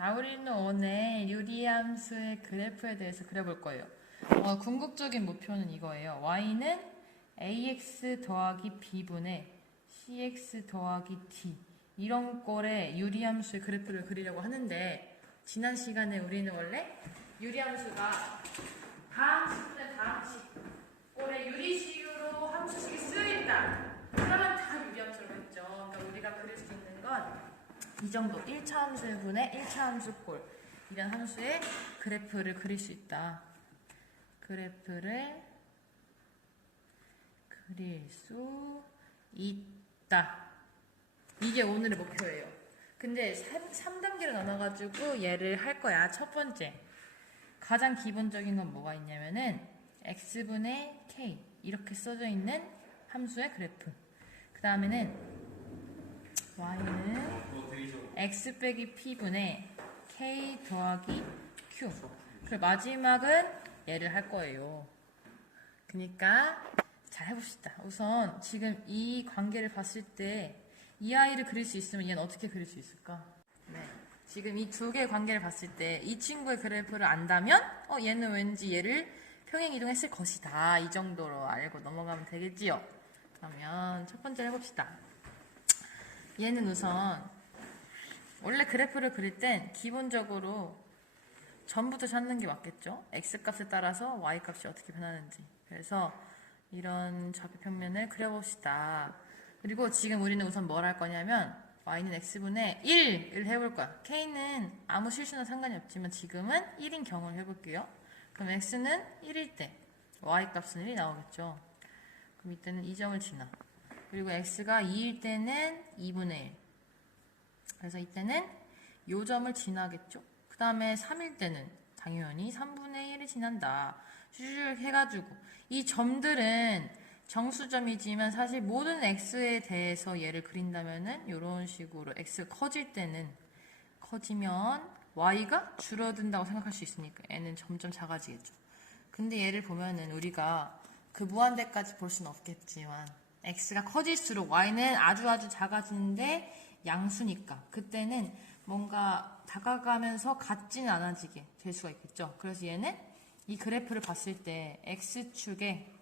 자, 우리는 오늘 유리함수의 그래프에 대해서 그려볼 거예요. 궁극적인 목표는 이거예요. y는 ax 더하기 b분의 cx 더하기 d 이런 꼴의 유리함수의 그래프를 그리려고 하는데, 지난 시간에 우리는 원래 유리함수가 다항식분의 다항식 꼴의 유리식으로 함수식이 쓰여있다, 그러면 다 유리함수라고 했죠. 그러니까 우리가 그릴 수 있는 건 이 정도, 1차 함수분의 1차 함수꼴, 이런 함수의 그래프를 그릴 수 있다. 그래프를 그릴 수 있다. 이게 오늘의 목표예요. 근데 3단계로 나눠가지고 얘를 할 거야. 첫 번째, 가장 기본적인 건 뭐가 있냐면은 x분의 k 이렇게 써져 있는 함수의 그래프. 그 다음에는 y는 x 빼기 p분의 k 더하기 q. 그리고 마지막은 얘를 할 거예요. 그러니까 잘 해봅시다. 우선 지금 이 관계를 봤을 때 이 아이를 그릴 수 있으면 얘는 어떻게 그릴 수 있을까? 네. 지금 이 두 개의 관계를 봤을 때 이 친구의 그래프를 안다면 얘는 왠지 얘를 평행이동했을 것이다. 이 정도로 알고 넘어가면 되겠지요. 그러면 첫 번째 해봅시다. 얘는 우선 원래 그래프를 그릴 땐 기본적으로 전부터 찾는 게 맞겠죠? x값에 따라서 y값이 어떻게 변하는지. 그래서 이런 좌표평면을 그려봅시다. 그리고 지금 우리는 우선 뭘 할 거냐면 y는 x분의 1을 해볼 거야. k는 아무 실수나 상관이 없지만 지금은 1인 경우를 해볼게요. 그럼 x는 1일 때 y값은 1이 나오겠죠. 그럼 이때는 이 점을 지나. 그리고 x가 2일 때는 2분의 1. 그래서 이때는 요 점을 지나겠죠. 그 다음에 3일 때는 당연히 3분의 1을 지난다. 슈슈 해가지고 이 점들은 정수점이지만 사실 모든 x에 대해서 얘를 그린다면은 이런 식으로 x가 커질 때는 커지면 y가 줄어든다고 생각할 수 있으니까 얘는 점점 작아지겠죠. 근데 얘를 보면은 우리가 그 무한대까지 볼 수는 없겠지만 x가 커질수록 y는 아주 작아지는데 양수니까 그때는 뭔가 다가가면서 같지는 않아지게 될 수가 있겠죠. 그래서 얘는 이 그래프를 봤을 때 x축에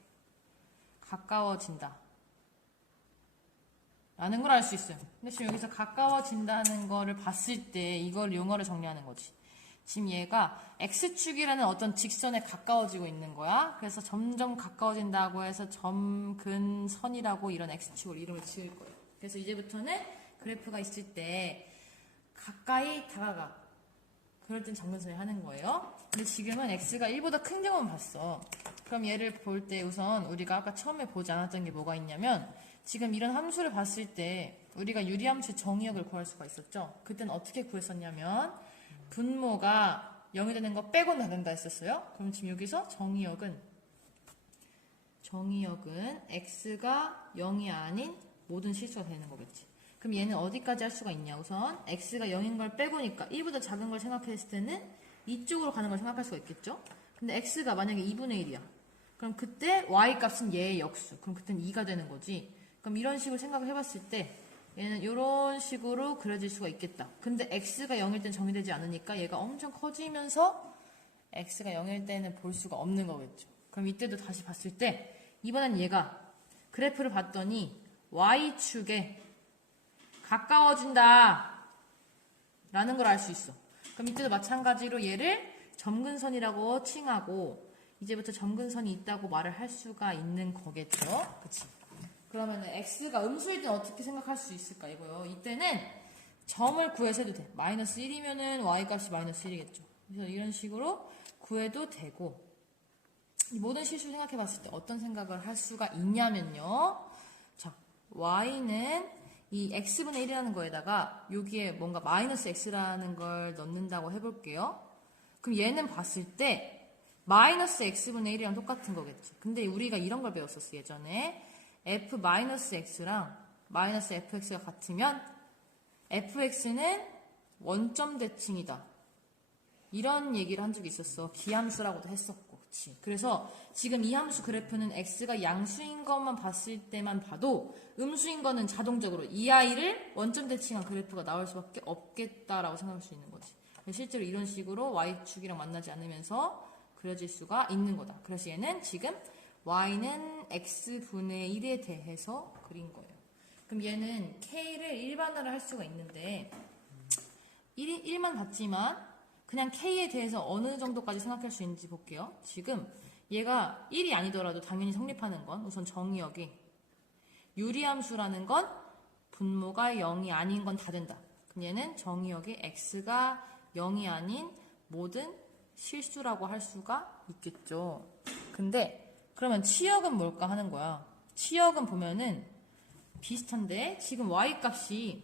가까워진다 라는 걸 알 수 있어요. 근데 지금 여기서 가까워진다는 거를 봤을 때 이걸 용어를 정리하는 거지. 지금 얘가 x축이라는 어떤 직선에 가까워지고 있는 거야. 그래서 점점 가까워진다고 해서 점근선이라고 이런 x축을 이름을 지을 거예요. 그래서 이제부터는 그래프가 있을 때 가까이 다가가. 그럴 땐 점근선을 하는 거예요. 근데 지금은 x가 1보다 큰 경우만 봤어. 그럼 얘를 볼 때 우선 우리가 아까 처음에 보지 않았던 게 뭐가 있냐면 지금 이런 함수를 봤을 때 우리가 유리함수의 정의역을 구할 수가 있었죠. 그때는 어떻게 구했었냐면 분모가 0이 되는 거 빼고는 다 된다 했었어요. 그럼 지금 여기서 정의역은 x가 0이 아닌 모든 실수가 되는 거겠지. 그럼 얘는 어디까지 할 수가 있냐? 우선 x가 0인 걸 빼고니까 1보다 작은 걸 생각했을 때는 이쪽으로 가는 걸 생각할 수가 있겠죠? 근데 x가 만약에 2분의 1이야. 그럼 그때 y값은 얘의 역수. 그럼 그때는 2가 되는 거지. 그럼 이런 식으로 생각을 해봤을 때 얘는 이런 식으로 그려질 수가 있겠다. 근데 x가 0일 땐 정의되지 않으니까 얘가 엄청 커지면서 x가 0일 때는 볼 수가 없는 거겠죠. 그럼 이때도 다시 봤을 때 이번엔 얘가 그래프를 봤더니 y축에 가까워진다 라는 걸 알 수 있어. 그럼 이때도 마찬가지로 얘를 점근선이라고 칭하고 이제부터 점근선이 있다고 말을 할 수가 있는 거겠죠. 그치? 그러면 x가 음수일 땐 어떻게 생각할 수 있을까 이거요. 이때는 점을 구해서 해도 돼. 마이너스 1이면은 y값이 마이너스 1이겠죠. 그래서 이런 식으로 구해도 되고, 이 모든 실수를 생각해 봤을 때 어떤 생각을 할 수가 있냐면요. 자, y는 이 x분의 1이라는 거에다가 여기에 뭔가 마이너스 x라는 걸 넣는다고 해볼게요. 그럼 얘는 봤을 때 마이너스 x분의 1이랑 똑같은 거겠지. 근데 우리가 이런 걸 배웠었어 예전에. f-x랑 마이너스 fx가 같으면 fx는 원점 대칭이다. 이런 얘기를 한 적이 있었어. 기함수라고도 했었고. 그치? 그래서 지금 이 함수 그래프는 x가 양수인 것만 봤을 때만 봐도 음수인 거는 자동적으로 이 아이를 원점 대칭한 그래프가 나올 수밖에 없겠다라고 생각할 수 있는 거지. 실제로 이런 식으로 y축이랑 만나지 않으면서 그려질 수가 있는 거다. 그래서 얘는 지금 y는 x분의 1에 대해서 그린 거예요. 그럼 얘는 k를 일반화를 할 수가 있는데 1만 봤지만 그냥 k에 대해서 어느 정도까지 생각할 수 있는지 볼게요. 지금 얘가 1이 아니더라도 당연히 성립하는 건 우선 정의역이 유리함수라는 건 분모가 0이 아닌 건 다 된다. 그럼 얘는 정의역이 x가 0이 아닌 모든 실수라고 할 수가 있겠죠. 근데 그러면 치역은 뭘까 하는 거야. 치역은 보면은 비슷한데 지금 y값이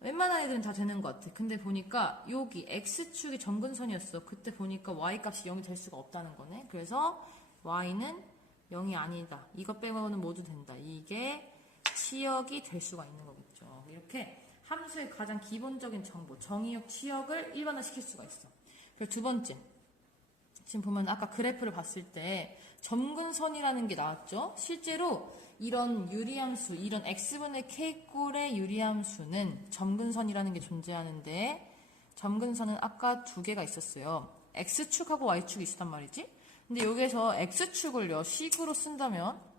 웬만한 애들은 다 되는 것 같아. 근데 보니까 여기 x축이 점근선이었어. 그때 보니까 y값이 0이 될 수가 없다는 거네. 그래서 y는 0이 아니다. 이것 빼고는 모두 된다. 이게 치역이 될 수가 있는 거겠죠. 이렇게 함수의 가장 기본적인 정보, 정의역, 치역을 일반화시킬 수가 있어. 그리고 두 번째, 지금 보면 아까 그래프를 봤을 때 점근선이라는 게 나왔죠. 실제로 이런 유리함수, 이런 x분의 k꼴의 유리함수는 점근선이라는 게 존재하는데 점근선은 아까 두 개가 있었어요. x축하고 y축이 있었단 말이지. 근데 여기에서 x축을요 식으로 쓴다면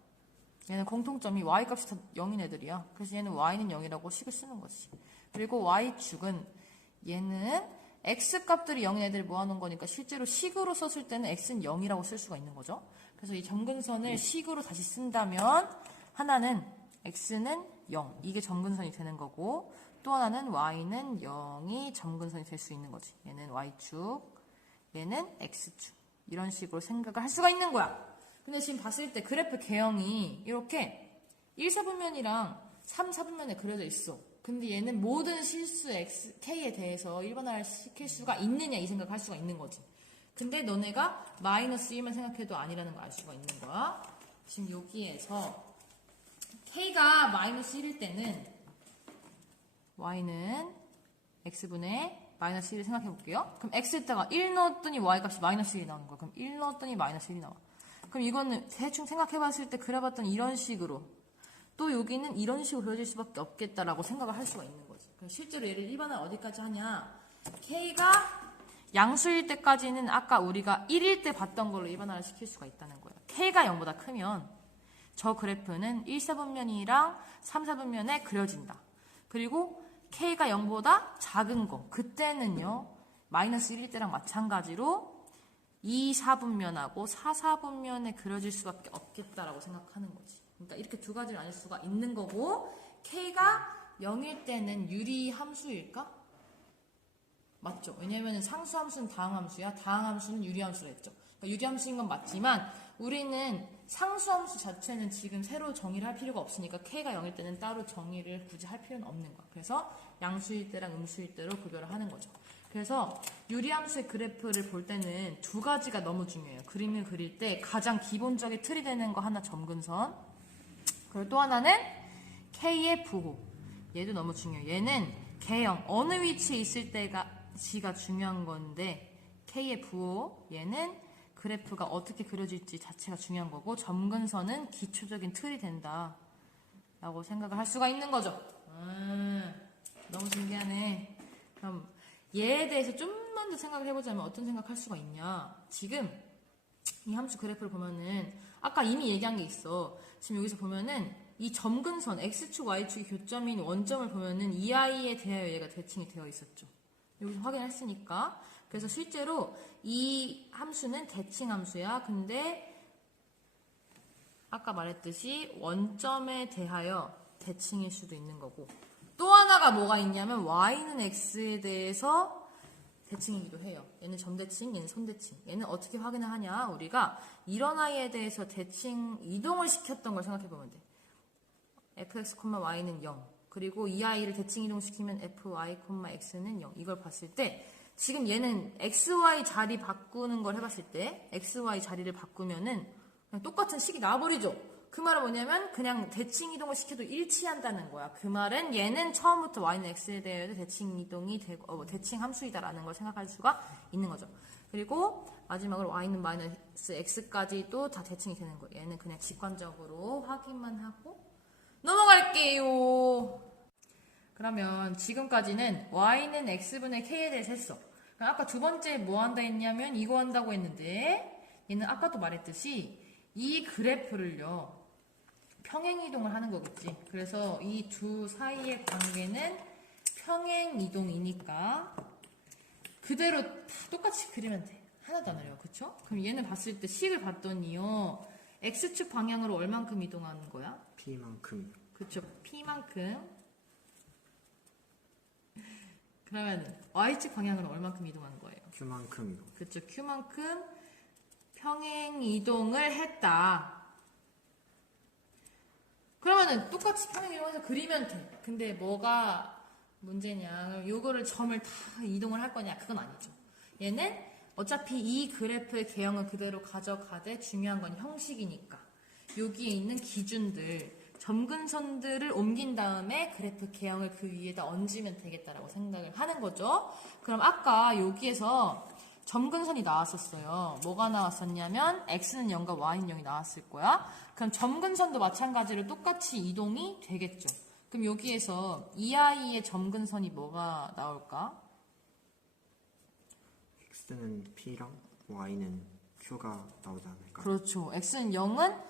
얘는 공통점이 y값이 다 0인 애들이야. 그래서 얘는 y는 0이라고 식을 쓰는 거지. 그리고 y축은 얘는 x값들이 0인 애들을 모아놓은 거니까 실제로 식으로 썼을 때는 x는 0이라고 쓸 수가 있는 거죠. 그래서 이 점근선을 식으로 다시 쓴다면 하나는 x는 0, 이게 점근선이 되는 거고 또 하나는 y는 0이 점근선이 될 수 있는 거지. 얘는 y축, 얘는 x축. 이런 식으로 생각을 할 수가 있는 거야. 근데 지금 봤을 때 그래프 개형이 이렇게 1사분면이랑 3사분면에 그려져 있어. 근데 얘는 모든 실수 x, k에 대해서 일반화를 시킬 수가 있느냐 이 생각을 할 수가 있는 거지. 근데 너네가 마이너스 1만 생각해도 아니라는 걸 알 수가 있는 거야. 지금 여기에서 k가 마이너스 1일 때는 y는 x분의 마이너스 1을 생각해 볼게요. 그럼 x에다가 1 넣었더니 y값이 마이너스 1이 나오는 거야. 그럼 1 넣었더니 마이너스 1이 나와. 그럼 이거는 대충 생각해 봤을 때 그려봤더니 이런 식으로 또 여기는 이런 식으로 그려질 수밖에 없겠다라고 생각을 할 수가 있는 거지. 실제로 얘를 일반화 어디까지 하냐. k가 양수일 때까지는 아까 우리가 1일 때 봤던 걸로 일반화를 시킬 수가 있다는 거예요. k가 0보다 크면 저 그래프는 1사분면이랑 3사분면에 그려진다. 그리고 k가 0보다 작은 거 그때는요 마이너스 1일 때랑 마찬가지로 2사분면하고 4사분면에 그려질 수밖에 없겠다라고 생각하는 거지. 그러니까 이렇게 두 가지를 나눌 수가 있는 거고 k가 0일 때는 유리함수일까? 맞죠? 왜냐면 상수함수는 다항함수야. 다항함수는 유리함수라 했죠. 그러니까 유리함수인 건 맞지만 우리는 상수함수 자체는 지금 새로 정의를 할 필요가 없으니까 k가 0일 때는 따로 정의를 굳이 할 필요는 없는 거야. 그래서 양수일 때랑 음수일 때로 구별을 하는 거죠. 그래서 유리함수의 그래프를 볼 때는 두 가지가 너무 중요해요. 그림을 그릴 때 가장 기본적인 틀이 되는 거 하나 점근선, 그리고 또 하나는 k의 부호. 얘도 너무 중요해요. 얘는 개형, 어느 위치에 있을 때가 지가 중요한 건데 k의 부호, 얘는 그래프가 어떻게 그려질지 자체가 중요한 거고 점근선은 기초적인 틀이 된다 라고 생각을 할 수가 있는 거죠. 너무 신기하네. 그럼 얘에 대해서 좀만 더 생각을 해보자면 어떤 생각할 수가 있냐. 지금 이 함수 그래프를 보면은 아까 이미 얘기한 게 있어. 지금 여기서 보면은 이 점근선 x축 y축이 교점인 원점을 보면은 이 아이에 대하여 얘가 대칭이 되어 있었죠. 여기서 확인했으니까. 그래서 실제로 이 함수는 대칭 함수야. 근데 아까 말했듯이 원점에 대하여 대칭일 수도 있는 거고 또 하나가 뭐가 있냐면 y는 x에 대해서 대칭이기도 해요. 얘는 점대칭, 얘는 선대칭. 얘는 어떻게 확인을 하냐. 우리가 이런 아이에 대해서 대칭 이동을 시켰던 걸 생각해 보면 돼. fx, y는 0. 그리고 이 아이를 대칭 이동시키면 fy, x는 0. 이걸 봤을 때 지금 얘는 xy 자리 바꾸는 걸 해봤을 때 xy 자리를 바꾸면은 그냥 똑같은 식이 나와버리죠. 그 말은 뭐냐면 그냥 대칭 이동을 시켜도 일치한다는 거야. 그 말은 얘는 처음부터 y는 x에 대해서 대칭 이동이 되고 대칭 함수이다라는 걸 생각할 수가 있는 거죠. 그리고 마지막으로 y는 마이너스 x까지도 다 대칭이 되는 거예요. 얘는 그냥 직관적으로 확인만 하고 넘어갈게요. 그러면 지금까지는 y는 x분의 k에 대해서 했어. 그럼 아까 두 번째 뭐 한다 했냐면 이거 한다고 했는데 얘는 아까도 말했듯이 이 그래프를요 평행이동을 하는 거겠지. 그래서 이 두 사이의 관계는 평행이동이니까 그대로 다 똑같이 그리면 돼. 하나도 안 어려워. 그쵸? 그럼 얘는 봤을 때 식을 봤더니요 X축 방향으로 얼만큼 이동하는 거야? P만큼. 그쵸? P만큼. 그러면 Y축 방향으로 얼만큼 이동하는 거예요? Q만큼 이동. 그쵸? Q만큼 평행 이동을 했다. 그러면은 똑같이 평행 이동해서 그리면 돼. 근데 뭐가 문제냐? 요거를 점을 다 이동을 할 거냐? 그건 아니죠. 얘는 어차피 이 그래프의 개형을 그대로 가져가되 중요한 건 형식이니까 여기에 있는 기준들, 점근선들을 옮긴 다음에 그래프 개형을 그 위에다 얹으면 되겠다라고 생각을 하는 거죠. 그럼 아까 여기에서 점근선이 나왔었어요. 뭐가 나왔었냐면 x는 0과 y는 0이 나왔을 거야. 그럼 점근선도 마찬가지로 똑같이 이동이 되겠죠. 그럼 여기에서 이 아이의 점근선이 뭐가 나올까? X는 P랑 Y는 Q가 나오지 않을까? 그렇죠. x는 0은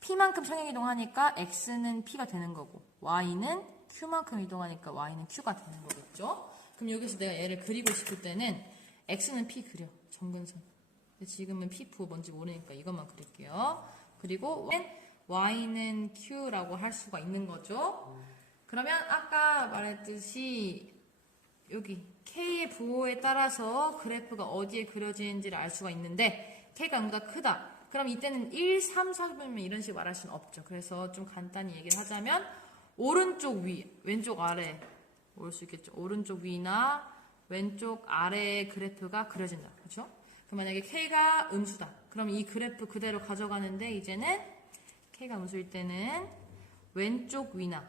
p만큼 평행 이동하니까 x는 p가 되는 거고 y는 q만큼 이동하니까 y는 q가 되는 거겠죠. 그럼 여기서 내가 얘를 그리고 싶을 때는 x는 p 그려. 점근선. 근데 지금은 p 부 뭔지 모르니까 이것만 그릴게요. 그리고 y는 q라고 할 수가 있는 거죠. 그러면 아까 말했듯이 여기 K의 부호에 따라서 그래프가 어디에 그려지는지를 알 수가 있는데 K가 0보다 크다. 그럼 이때는 1, 3, 4면 이런 식으로 말할 수는 없죠. 그래서 좀 간단히 얘기를 하자면 오른쪽 위, 왼쪽 아래 올 수 있겠죠. 오른쪽 위나 왼쪽 아래의 그래프가 그려진다. 그렇죠? 그럼 만약에 K가 음수다. 그럼 이 그래프 그대로 가져가는데 이제는 K가 음수일 때는 왼쪽 위나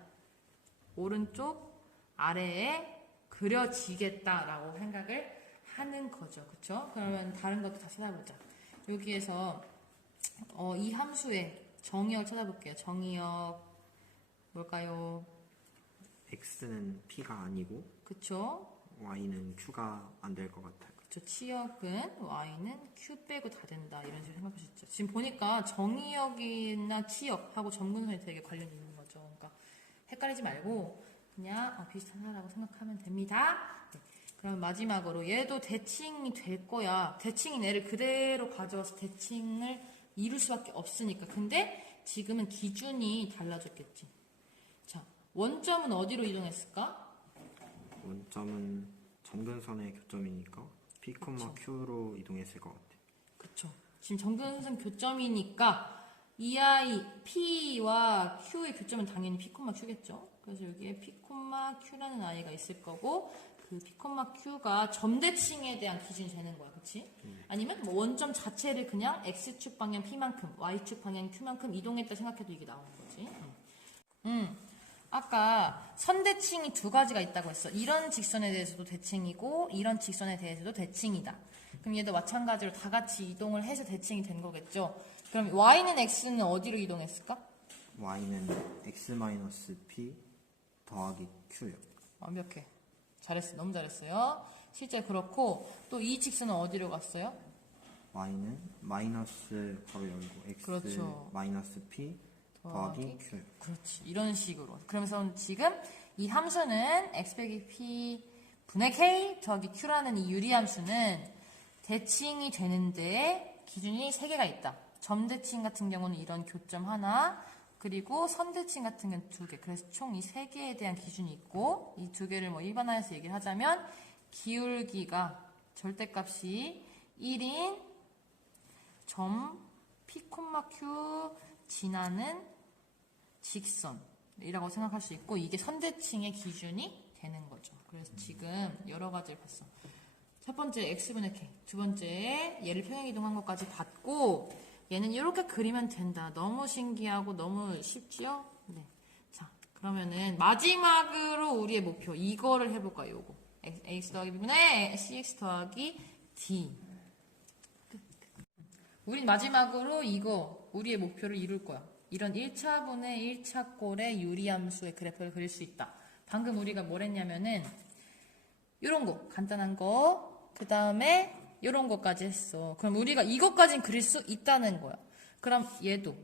오른쪽 아래에 그려지겠다라고 생각을 하는 거죠. 그쵸? 그러면 다른 것도 다 찾아보자. 여기에서 이 함수의 정의역을 찾아볼게요. 정의역 뭘까요? X는 P가 아니고 그쵸? Y는 Q가 안 될 것 같아요. 그쵸? 치역은 y는 q 빼고 다 된다. 이런 식으로 생각하셨죠. 지금 보니까 정의역이나 치역하고 점근선이 되게 관련이 있는 거죠. 그러니까 헷갈리지 말고 그냥 비슷하다라고 생각하면 됩니다. 네. 그럼 마지막으로 얘도 대칭이 될 거야. 대칭인 애를 그대로 가져와서 대칭을 이룰 수밖에 없으니까. 근데 지금은 기준이 달라졌겠지. 자, 원점은 어디로 이동했을까? 원점은 점근선의 교점이니까 P, 그쵸. Q로 이동했을 것 같아요. 그쵸. 지금 점근선 교점이니까 이 아이 P와 Q의 교점은 당연히 P, Q겠죠. 그래서 여기에 P, Q라는 아이가 있을 거고 그 P, Q가 점대칭에 대한 기준이 되는 거야. 그치? 아니면 뭐 원점 자체를 그냥 X축 방향 P만큼 Y축 방향 Q만큼 이동했다 생각해도 이게 나오는 거지. 아까 선대칭이 두 가지가 있다고 했어. 이런 직선에 대해서도 대칭이고 이런 직선에 대해서도 대칭이다. 그럼 얘도 마찬가지로 다 같이 이동을 해서 대칭이 된 거겠죠. 그럼 Y는 X는 어디로 이동했을까? Y는 X-P 더하기 Q요. 완벽해. 잘했어. 너무 잘했어요. 실제 그렇고 또 이 직선은 어디로 갔어요? Y는 마이너스 괄호 열고 X 그렇죠. 마이너스 P 더하기 Q. 그렇지. 이런 식으로. 그러면서 지금 이 함수는 x 빼기 p 분의 k 더하기 q라는 이 유리함수는 대칭이 되는데 기준이 3개가 있다. 점대칭 같은 경우는 이런 교점 하나, 그리고 선대칭 같은 경우는 2개. 그래서 총 이 3개에 대한 기준이 있고 이 2개를 뭐 일반화해서 얘기를 하자면 기울기가 절대값이 1인 점 p, q 지나는 직선이라고 생각할 수 있고 이게 선대칭의 기준이 되는 거죠. 그래서 지금 여러 가지를 봤어. 첫 번째 x분의 k, 두 번째 얘를 평행이동한 것까지 봤고 얘는 이렇게 그리면 된다. 너무 신기하고 너무 쉽지요? 네. 자, 그러면은 마지막으로 우리의 목표 이거를 해볼까요? 요거 ax 더하기 b분의 cx 더하기 d. 우린 마지막으로 이거 우리의 목표를 이룰 거야. 이런 1차분의 1차 꼴의 유리함수의 그래프를 그릴 수 있다. 방금 우리가 뭘 했냐면은 이런 거 간단한 거 그 다음에 이런 것까지 했어. 그럼 우리가 이것까진 그릴 수 있다는 거야. 그럼 얘도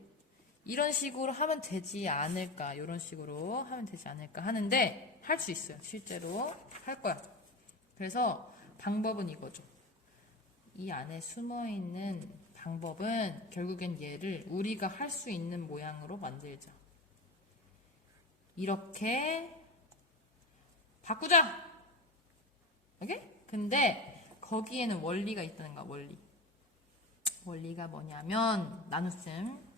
이런 식으로 하면 되지 않을까, 이런 식으로 하면 되지 않을까 하는데 할 수 있어요. 실제로 할 거야. 그래서 방법은 이거죠. 이 안에 숨어있는 방법은 결국엔 얘를 우리가 할 수 있는 모양으로 만들자. 이렇게 바꾸자! 오케이? 근데 거기에는 원리가 있다는 거야, 원리. 원리가 뭐냐면 나눗셈.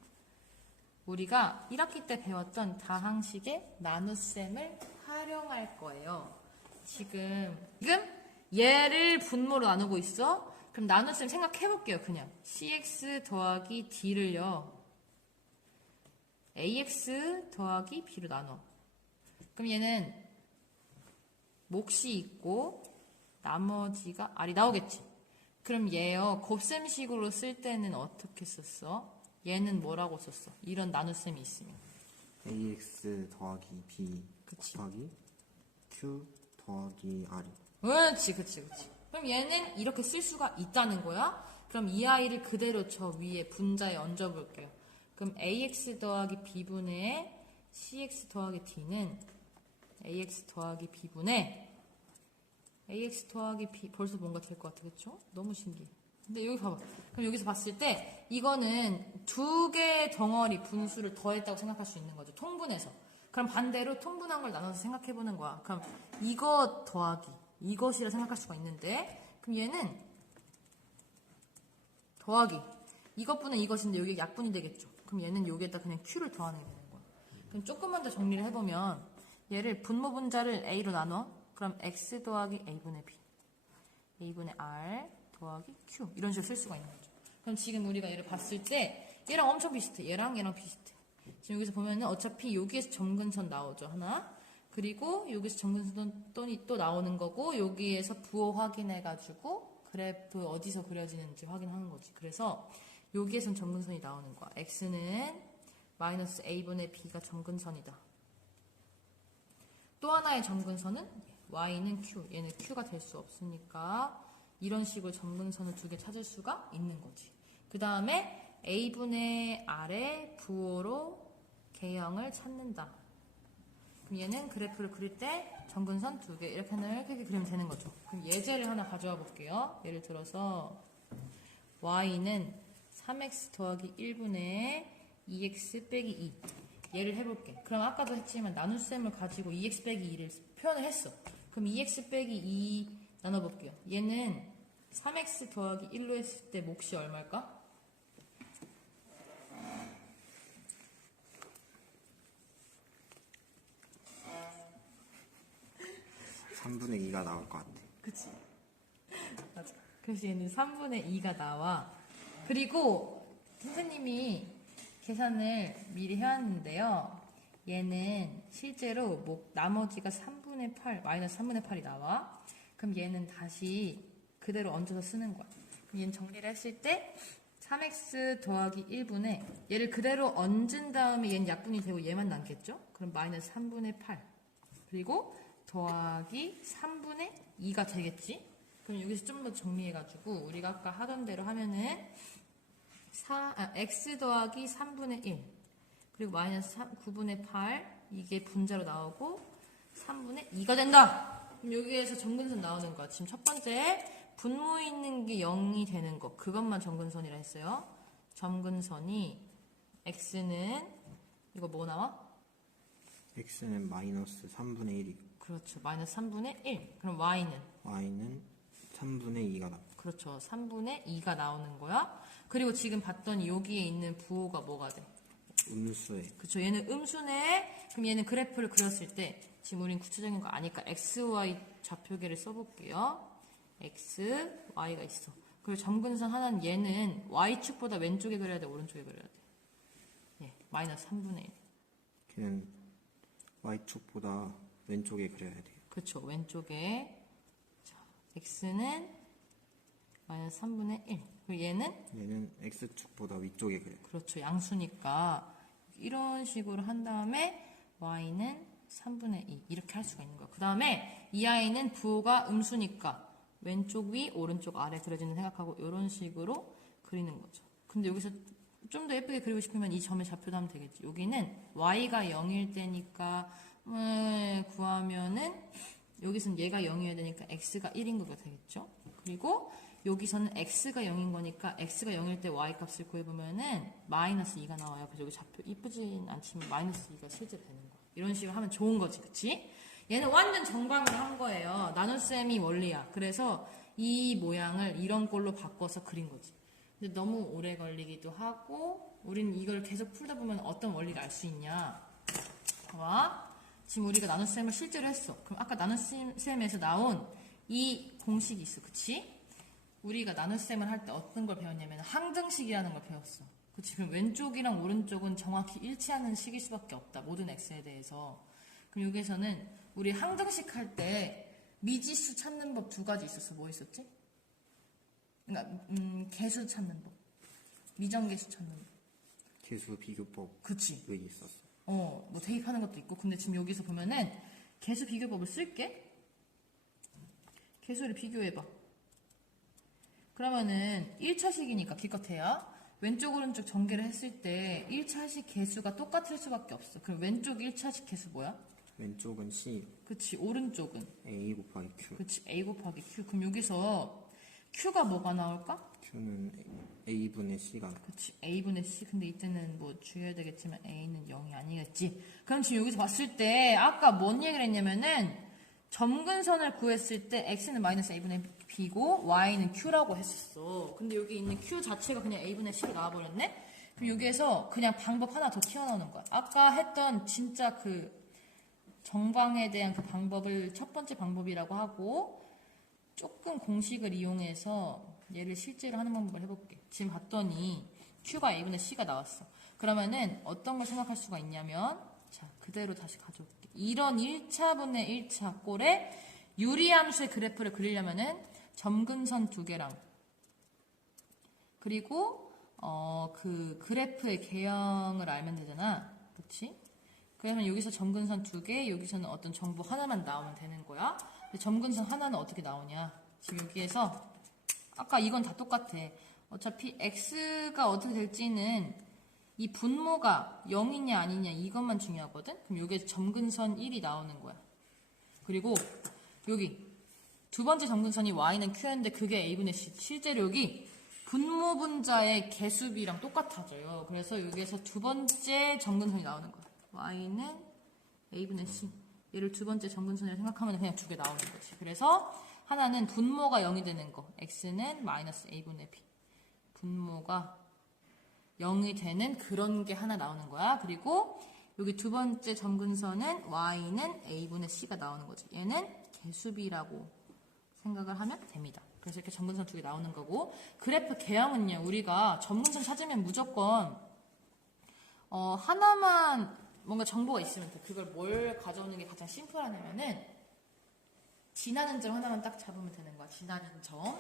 우리가 1학기 때 배웠던 다항식의 나눗셈을 활용할 거예요. 지금 얘를 분모로 나누고 있어? 그럼 나눗셈 생각해볼게요. 그냥 cx 더하기 d를요 ax 더하기 b로 나눠. 그럼 얘는 몫이 있고 나머지가 r이 나오겠지. 그럼 얘요 곱셈식으로 쓸 때는 어떻게 썼어? 얘는 뭐라고 썼어? 이런 나눗셈이 있으면 ax 더하기 b 그치. 곱하기 q 더하기 r. 그렇지. 그럼 얘는 이렇게 쓸 수가 있다는 거야. 그럼 이 아이를 그대로 저 위에 분자에 얹어볼게요. 그럼 ax 더하기 b분의 cx 더하기 d는 ax 더하기 b분의 ax 더하기 b, 벌써 뭔가 될 것 같아, 그쵸? 너무 신기해. 근데 여기 봐봐. 그럼 여기서 봤을 때 이거는 두 개의 덩어리 분수를 더했다고 생각할 수 있는 거죠. 통분해서. 그럼 반대로 통분한 걸 나눠서 생각해보는 거야. 그럼 이것 더하기 이것이라 생각할 수가 있는데, 그럼 얘는 더하기 이것분은 이것인데 여기 약분이 되겠죠. 그럼 얘는 여기에다 그냥 q를 더하는 게 되는 거야. 그럼 조금만 더 정리를 해보면 얘를 분모 분자를 a로 나눠. 그럼 x 더하기 a분의 b a분의 r 더하기 q 이런 식으로 쓸 수가 있는 거죠. 그럼 지금 우리가 얘를 봤을 때 얘랑 엄청 비슷해. 얘랑 비슷해. 지금 여기서 보면은 어차피 여기에서 점근선 나오죠, 하나. 그리고 여기서 점근선이 또 나오는 거고, 여기에서 부호 확인해가지고 그래프 어디서 그려지는지 확인하는 거지. 그래서 여기에선 점근선이 나오는 거야. x는 마이너스 a분의 b가 점근선이다. 또 하나의 점근선은 y는 q, 얘는 q가 될 수 없으니까 이런 식으로 점근선을 두 개 찾을 수가 있는 거지. 그 다음에 a분의 r의 부호로 개형을 찾는다. 그럼 얘는 그래프를 그릴 때 점근선 두 개 이렇게 그리면 되는 거죠. 그럼 예제를 하나 가져와 볼게요. 예를 들어서 y는 3x 더하기 1분의 2x 빼기 2 얘를 해볼게. 그럼 아까도 했지만 나눗셈을 가지고 2x 빼기 2를 표현을 했어. 그럼 2x 빼기 2 나눠볼게요. 얘는 3x 더하기 1로 했을 때 몫이 얼마일까? 삼분의 2가 나올 것 같아. 그치? 맞아. 그래서 얘는 3분의 2가 나와. 그리고 선생님이 계산을 미리 해왔는데요. 얘는 실제로 나머지가 3분의 8, 마이너스 3분의 8이 나와. 그럼 얘는 다시 그대로 얹어서 쓰는 거야. 그럼 얘는 정리를 했을 때 3x 더하기 1분의 얘를 그대로 얹은 다음에 얘는 약분이 되고 얘만 남겠죠? 그럼 마이너스 3분의 8 그리고 더하기 3분의 2가 되겠지? 그럼 여기서 좀 더 정리해가지고 우리가 아까 하던 대로 하면은 x 더하기 3분의 1 그리고 마이너스 9분의 8 이게 분자로 나오고 3분의 2가 된다. 그럼 여기에서 점근선 나오는 거야. 지금 첫 번째 분모 있는 게 0이 되는 거 그것만 점근선이라 했어요. 점근선이 x는 이거 뭐 나와? x는 마이너스 3분의 1이고 그렇죠. 마이너스 3분의 1. 그럼 y는? y는 3분의 2가 나와. 그렇죠. 3분의 2가 나오는 거야. 그리고 지금 봤더니 여기에 있는 부호가 뭐가 돼? 음수에. 그렇죠. 얘는 음수네. 그럼 얘는 그래프를 그렸을 때 지금 우린 구체적인 거 아니까 xy 좌표계를 써볼게요. x, y가 있어. 그리고 점근선 하나는 얘는 y축보다 왼쪽에 그려야 돼? 오른쪽에 그려야 돼? 예, 마이너스 3분의 1. 걔는 y축보다 왼쪽에 그려야 돼요. 그렇죠. 왼쪽에. 자, x는 마이너스 3분의 1. 그리고 얘는 x축보다 위쪽에 그려요. 그렇죠. 양수니까 이런 식으로 한 다음에 y는 3분의 2 이렇게 할 수가 있는 거야. 그 다음에 이 아이는 부호가 음수니까 왼쪽 위, 오른쪽 아래 그려지는 생각하고 이런 식으로 그리는 거죠. 근데 여기서 좀 더 예쁘게 그리고 싶으면 이 점의 좌표도 하면 되겠지. 여기는 y가 0일 때니까 구하면은 여기서는 얘가 0이어야 되니까 x가 1인 거가 되겠죠. 그리고 여기서는 x가 0인 거니까 x가 0일 때 y 값을 구해보면은 마이너스 2가 나와요. 그래서 여기 좌표 이쁘진 않지만 마이너스 2가 실제로 되는 거야. 이런 식으로 하면 좋은 거지, 그치? 얘는 완전 정방으로 한 거예요. 나눗셈이 원리야. 그래서 이 모양을 이런 꼴로 바꿔서 그린 거지. 근데 너무 오래 걸리기도 하고, 우리는 이걸 계속 풀다 보면 어떤 원리를 알 수 있냐. 봐봐. 지금 우리가 나눗셈을 실제로 했어. 그럼 아까 나눗셈에서 나온 이 공식이 있어. 그치? 우리가 나눗셈을 할 때 어떤 걸 배웠냐면 항등식이라는 걸 배웠어. 그치? 그럼 왼쪽이랑 오른쪽은 정확히 일치하는 식일 수밖에 없다. 모든 x에 대해서. 그럼 여기에서는 우리 항등식 할 때 미지수 찾는 법 두 가지 있었어. 뭐 있었지? 그러니까 개수 찾는 법. 미정계수 찾는 법. 개수 비교법. 그치? 왜 있었어? 뭐 대입하는 것도 있고. 근데 지금 여기서 보면은 개수 비교법을 쓸게. 개수를 비교해봐. 그러면은 1차식이니까 기껏해야 왼쪽 오른쪽 전개를 했을 때 1차식 개수가 똑같을 수밖에 없어. 그럼 왼쪽 1차식 개수 뭐야? 왼쪽은 C, 그치. 오른쪽은 A 곱하기 Q. 그치. A 곱하기 Q. 그럼 여기서 Q가 뭐가 나올까? Q는 A분의 C가 나와. 그치. A분의 C. 근데 이때는 뭐 주의해야 되겠지만 A는 0이 아니겠지. 그럼 지금 여기서 봤을 때 아까 뭔 얘기를 했냐면은 점근선을 구했을 때 X는 마이너스 A분의 B고 Y는 Q라고 했었어. 근데 여기 있는 Q 자체가 그냥 A분의 C로 나와버렸네? 그럼 여기에서 그냥 방법 하나 더 튀어나오는 거야. 아까 했던 진짜 그 정방에 대한 그 방법을 첫 번째 방법이라고 하고 조금 공식을 이용해서 얘를 실제로 하는 방법을 해볼게. 지금 봤더니 Q가 A분의 C가 나왔어. 그러면은 어떤 걸 생각할 수가 있냐면 자, 그대로 다시 가져올게. 이런 1차분의 1차 꼴에 유리함수의 그래프를 그리려면은 점근선 두 개랑 그리고 그 그래프의 개형을 알면 되잖아. 그렇지? 그러면 여기서 점근선 두 개, 여기서는 어떤 정보 하나만 나오면 되는 거야. 근데 점근선 하나는 어떻게 나오냐? 지금 여기에서 아까 이건 다 똑같아. 어차피 x가 어떻게 될지는 이 분모가 0이냐 아니냐 이것만 중요하거든? 그럼 여기에서 점근선 1이 나오는 거야. 그리고 여기 두 번째 점근선이 y는 q였는데 그게 a분의 c. 실제로 여기 분모 분자의 개수비랑 똑같아져요. 그래서 여기에서 두 번째 점근선이 나오는 거야. y는 a분의 c. 얘를 두 번째 점근선이라고 생각하면 그냥 두 개 나오는 거지. 그래서 하나는 분모가 0이 되는 거. x는 마이너스 a분의 b. 분모가 0이 되는 그런 게 하나 나오는 거야. 그리고 여기 두 번째 점근선은 y는 a분의 c가 나오는 거지. 얘는 개수비라고 생각을 하면 됩니다. 그래서 이렇게 점근선 두 개 나오는 거고, 그래프 개형은요, 우리가 점근선 찾으면 무조건 하나만 뭔가 정보가 있으면 돼. 그걸 뭘 가져오는 게 가장 심플하냐면은 지나는 점 하나만 딱 잡으면 되는 거야. 지나는 점.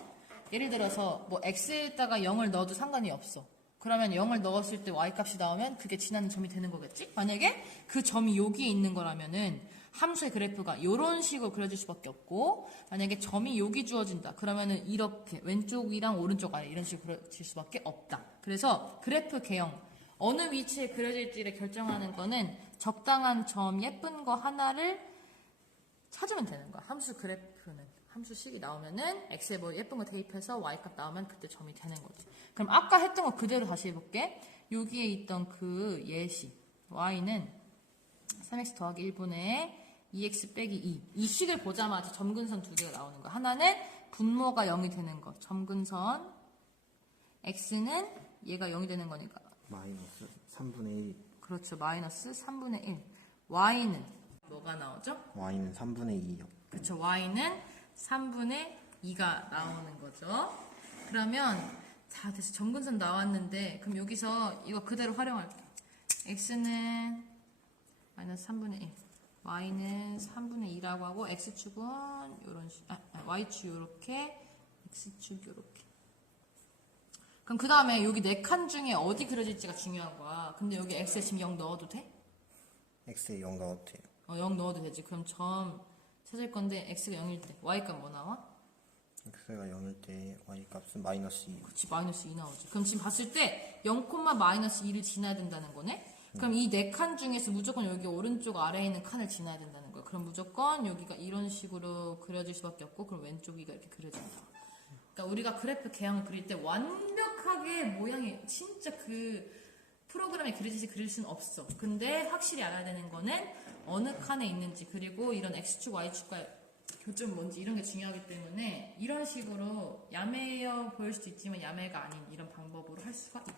예를 들어서 뭐 x에다가 0을 넣어도 상관이 없어. 그러면 0을 넣었을 때 y값이 나오면 그게 지나는 점이 되는 거겠지? 만약에 그 점이 여기에 있는 거라면은 함수의 그래프가 이런 식으로 그려질 수밖에 없고, 만약에 점이 여기 주어진다. 그러면은 이렇게 왼쪽 위랑 오른쪽 아래 이런 식으로 그려질 수밖에 없다. 그래서 그래프 개형, 어느 위치에 그려질지를 결정하는 거는 적당한 점 예쁜 거 하나를 찾으면 되는 거야. 함수 그래프는. 함수식이 나오면은 x에 뭐 예쁜 거 대입해서 y값 나오면 그때 점이 되는 거지. 그럼 아까 했던 거 그대로 다시 해볼게. 여기에 있던 그 예시 y는 3x 더하기 1분의 2x 빼기 2. 이 식을 보자마자 점근선 두 개가 나오는 거야. 하나는 분모가 0이 되는 거. 점근선 x는 얘가 0이 되는 거니까 마이너스 3분의 1. 그렇죠. 마이너스 3분의 1. y는 뭐가 나오죠? Y는 3분의 2요. 그렇죠. y는 3분의 2가 나오는 거죠. 그러면 자, 됐어. 점근선 나왔는데 그럼 여기서 이거 그대로 활용할게. x는 마이너스 3분의 1, y는 3분의 2라고 하고 x축은 요런 식, y축 요렇게, x축 요렇게. 그럼 그 다음에 여기 네 칸 중에 어디 그려질지가 중요한 거야. 근데 여기 x에 지금 0 넣어도 돼? X에 0 넣어도 돼요. 0 넣어도 되지. 그럼 점 찾을 건데 x가 0일 때 y값 뭐 나와? x가 0일 때 y 값은 마이너스 2. 그치, 마이너스 2 나오지. 그럼 지금 봤을 때 0, 마이너스 2를 지나야 된다는 거네? 그럼 이 네 칸 중에서 무조건 여기 오른쪽 아래에 있는 칸을 지나야 된다는 거야. 그럼 무조건 여기가 이런 식으로 그려질 수밖에 없고, 그럼 왼쪽이가 이렇게 그려진다. 그러니까 우리가 그래프 개형을 그릴 때 완벽하게 모양이 진짜 그 프로그램에 그려지지 그릴 수는 없어. 근데 확실히 알아야 되는 거는 어느 칸에 있는지, 그리고 이런 x축, y축과 교점이 뭔지 이런 게 중요하기 때문에 이런 식으로 야매어 보일 수도 있지만 야매가 아닌 이런 방법으로 할 수가 있다.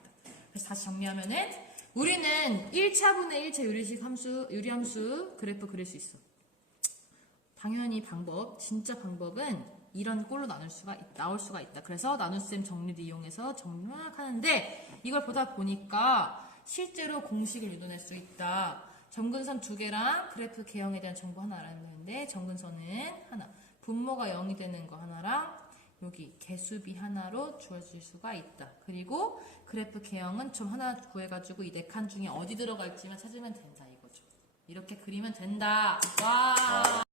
그래서 다시 정리하면은 우리는 1차분의 1차 유리함수 그래프 그릴 수 있어. 당연히 진짜 방법은 이런 꼴로 나올 수가 있다. 그래서 나눗셈 정리를 이용해서 정리를 하는데 이걸 보다 보니까 실제로 공식을 유도낼 수 있다. 점근선 2개랑 그래프 개형에 대한 정보 하나 알아야 되는데 점근선은 하나, 분모가 0이 되는 거 하나랑 여기 개수비 하나로 주어질 수가 있다. 그리고 그래프 개형은 좀 하나 구해가지고 이 네 칸 중에 어디 들어갈지만 찾으면 된다 이거죠. 이렇게 그리면 된다. 와.